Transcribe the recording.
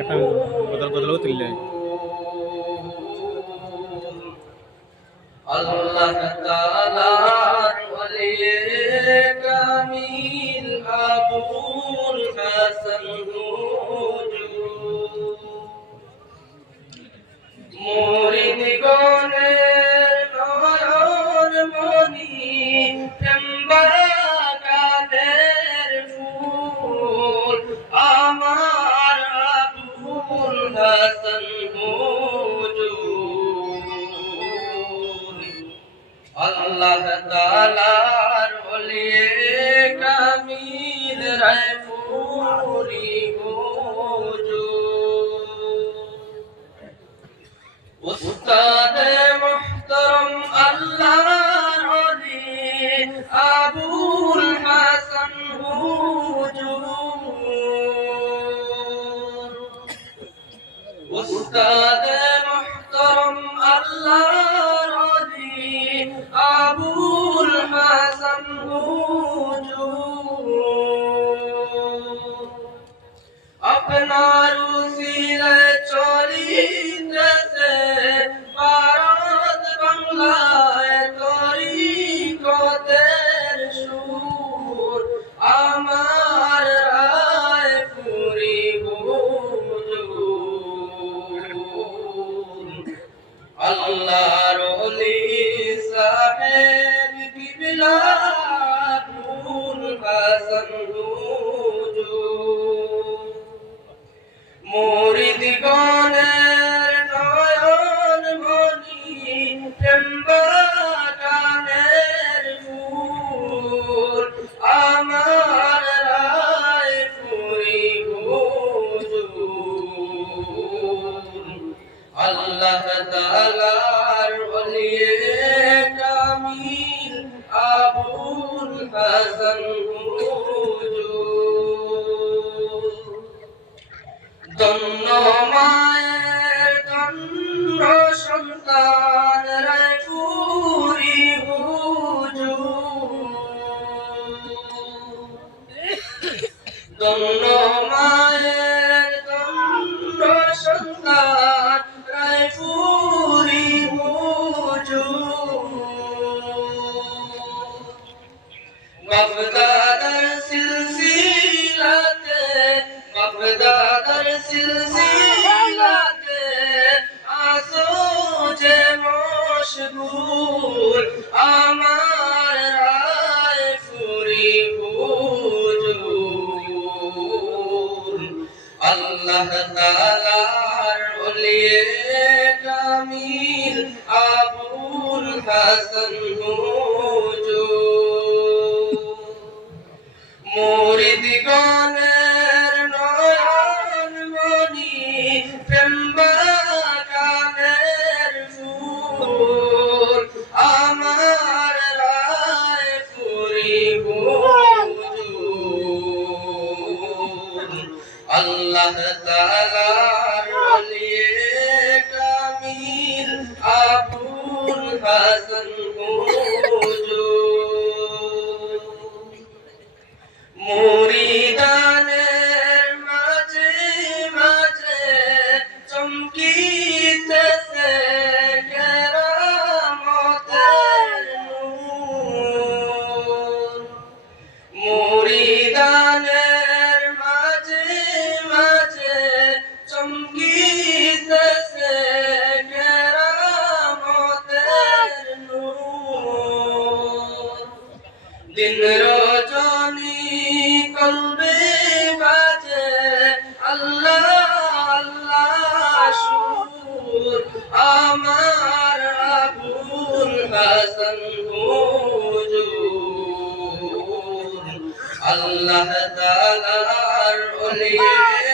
একটা বদল তুললে আল্লাহ তাআলার ওলিয়ে কামিল আবুল হাসান হুজুর মুরিদ গণের নয়ন মনি কাদের ফুল আমার আবুল হাসান হুজুর আল্লাহ তাআলার ওলিয়ে কামিল রায়পুরি হুজুর উস্তাদে মুহতারাম আল্লাহর ওলি আবুল হাসান হুজুর উস্তাদে মুহতারাম আল্লাহর ওলি আবুল হাসান হুজুর আপনার উসিলায় চলিতেছে ভারত বাংলায় তরিকতের সুর আমার রায়পুরি হুজুর আল্লাহর ওলি সাহেব কিবলা আবুল হাসান হুজুর মুরিদ গণের নয়ন মনি কানের ফুল আমার রায়পুরি হুজুর আল্লাহ তাআলার ওলিয়ে কামিল আবুল হাসান হুজুর ধন্য মায়ের ধন্য সন্তান রায়পুরি হুজুর ধন্য মায়ের ধন্য সন্তান রায়পুরি হুজুর বাপদাদার সিলসিলাতে বাপদাদার সিলসিলাতে আসো যে মশগুল আমার রায়পুরি হুজুর আল্লাহ তাআলার ওলিয়ে কামিল আবুল হাসান হুজুর মুরিদ গণের নয়ন মনি কাদের ফুল আমার রায়পুরি হুজুর আল্লাহ তাআলার ওলিয়ে কামিল আবুল হাসান হুজুর মুরিদানের মাঝে মাঝে চমকিতেছে কেরামতের নূর মুরিদানের মাঝে মাঝে চমকিতেছে কেরামতের নূর দিন রজনী কলবে বাজে আল্লাহ আল্লাহ সুর আমার আবুল হাসান হুজুর আল্লাহ তাআলার ওলিয়ে